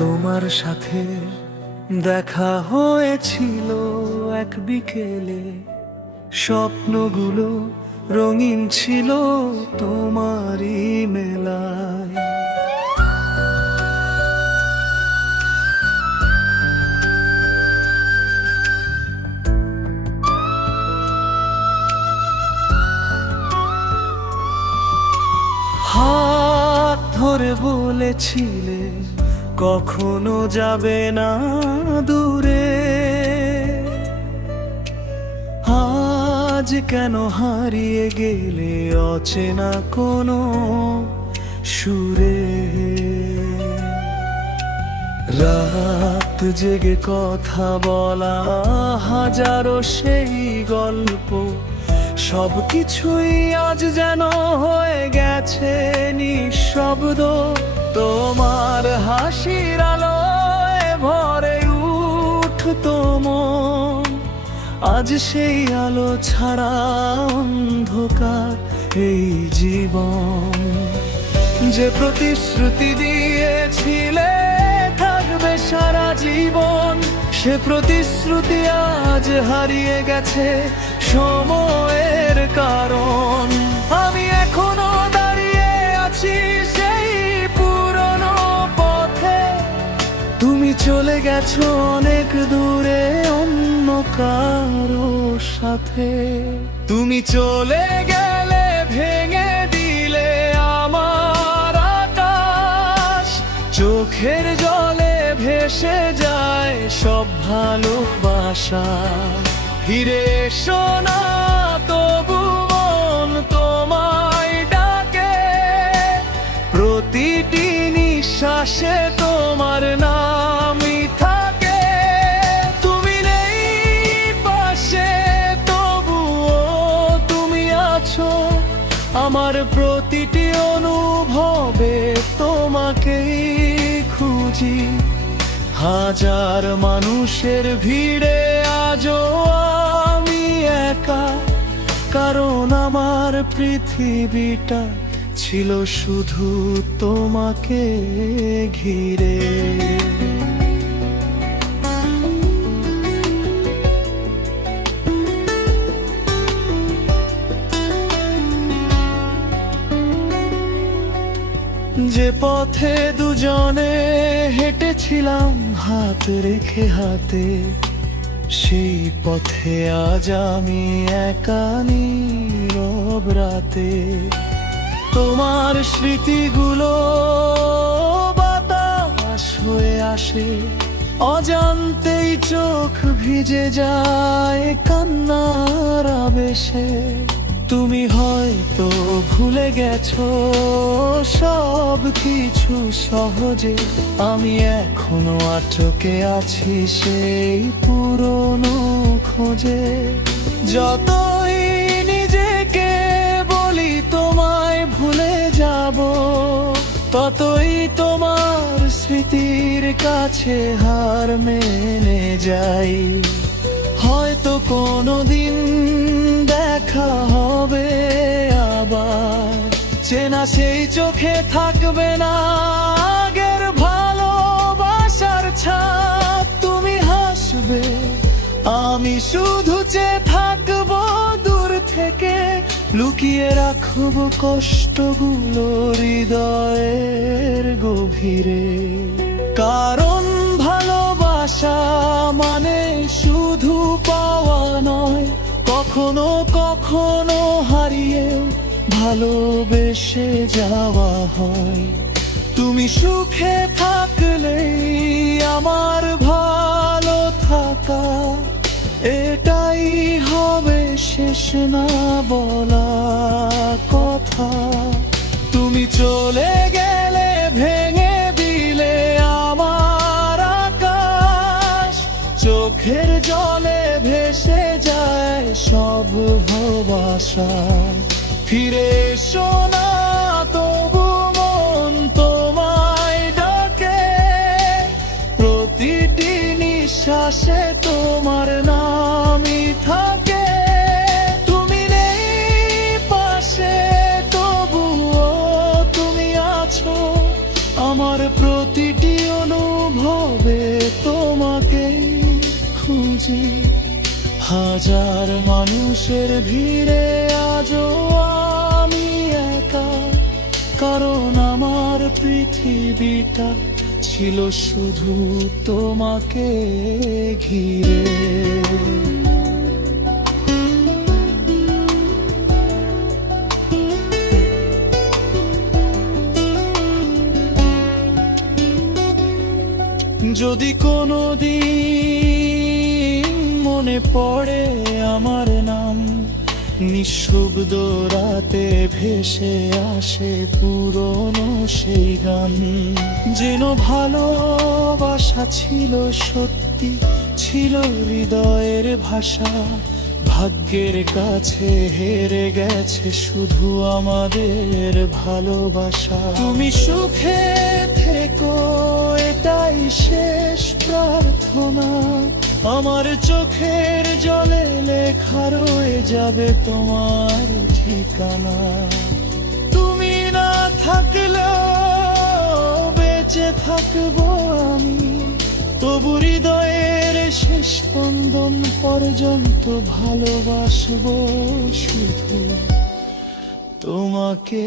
তোমার সাথে দেখা হয়েছিল এক বিকেলে, স্বপ্নগুলো রঙিন ছিল তোমারই মেলায়। হাত ধরে বলেছিলে কখনো যাবে না দূরে, আজ কেন হারিয়ে গেলে অচেনা কোনো সুরে। রাত জেগে কথা বলা হাজারো সেই গল্প, সবকিছুই আজ যেন হয়ে গেছে নিঃশব্দ। তোমার হাসির আলোয় ভরে উঠতো মন, আজ সেই আলো ছাড়া অন্ধকার এই জীবন। যে প্রতিশ্রুতি দিয়েছিলে থাকবে সারা জীবন, সে প্রতিশ্রুতি আজ হারিয়ে গেছে সময়ের কারণ। আমি এখনো দাঁড়িয়ে আছি সেই পুরনো পথে, তুমি চলে গেছো অনেক দূরে অন্য কারো সাথে। তুমি চলে গেলে ভেঙে দিলে আমার আকাশ, চোখের জলে ভেসে যায় সব ভালোবাসা। ফিরে এসো না তবু মন তোমায় ডাকে, প্রতিটি নিঃশ্বাসে তোমার নামই থাকে। তুমি নেই পাশে তবুও তুমি আছো, আমার প্রতিটি অনুভবে তোমাকেই খুঁজি। হাজার মানুষের ভিড়ে আজও আমি একা, কারণ আমার পৃথিবীটা ছিল শুধু তোমাকে ঘিরে। যে পথে দুজনে হেঁটেছিলাম হাত রেখে হাতে, সেই পথে আজ আমি একা নীরব রাতে। তোমার স্মৃতিগুলো বাতাস হয়ে আসে, অজান্তেই চোখ ভিজে যায় কান্নার আবেশে। তুমি হয়তো ভুলে গেছো সব কিছু সহজে, আমি এখনো আটকে আছি সেই পুরনো খোঁজে। যতই নিজেকে বলি তোমায় ভুলে যাব, ততই তোমার স্মৃতির কাছে হার মেনে যাই। হয়তো কোনোদিন দেখা হবে আবার, চেনা সেই চোখে থাকবে না আগের ভালোবাসার ছাপ। তুমি হাসবে, আমি শুধু চেয়ে থাকবো দূর থেকে, লুকিয়ে রাখবো কষ্টগুলো হৃদয়ের গভীরে। কারণ ভালোবাসা মানে শুধু পাওয়া নয়, কখনো কখনো হারিয়ে ভালোবেসে যাওয়া হয়। তুমি সুখে থাকলেই আমার ভালো থাকা, এটাই হবে শেষ না বলা কথা। তুমি চলে গেলে ভেঙে দিলে আমার আকাশ, চোখের জলে ভেসে যায় সব ভালোবাসা। ফিরে এসো না তবু মন তোমায় ডাকে, প্রতিটি নিঃশ্বাসে তোমার নামই থাকে। তুমি নেই পাশে তবুও তুমি আছো, আমার প্রতিটি অনুভব নীরবে তোমাকেই খুঁজি। হাজার মানুষের ভিড়ে আজও আমি একা, কারণ আমার পৃথিবীটা ছিল শুধু তোমাকে ঘিরে। যদি কোনোদিন মনে পড়ে আমার নাম, নিঃশব্দ রাতে ভেসে আসে পুরনো সেই গান। যেন ভালোবাসা ছিল সত্যি, ছিল হৃদয়ের ভাষা। ভাগ্যের কাছে হেরে গেছে শুধু আমাদের ভালোবাসা। তুমি সুখে থেকো, এটাই শেষ প্রার্থনা। আমার চোখের জলে লেখা রয়ে যাবে তোমার ঠিকানা। তুমি না থাকলেও বেঁচে থাকবো আমি, তবু হৃদয়ের শেষ স্পন্দন পর্যন্ত ভালোবাসবো শুধু তোমাকে।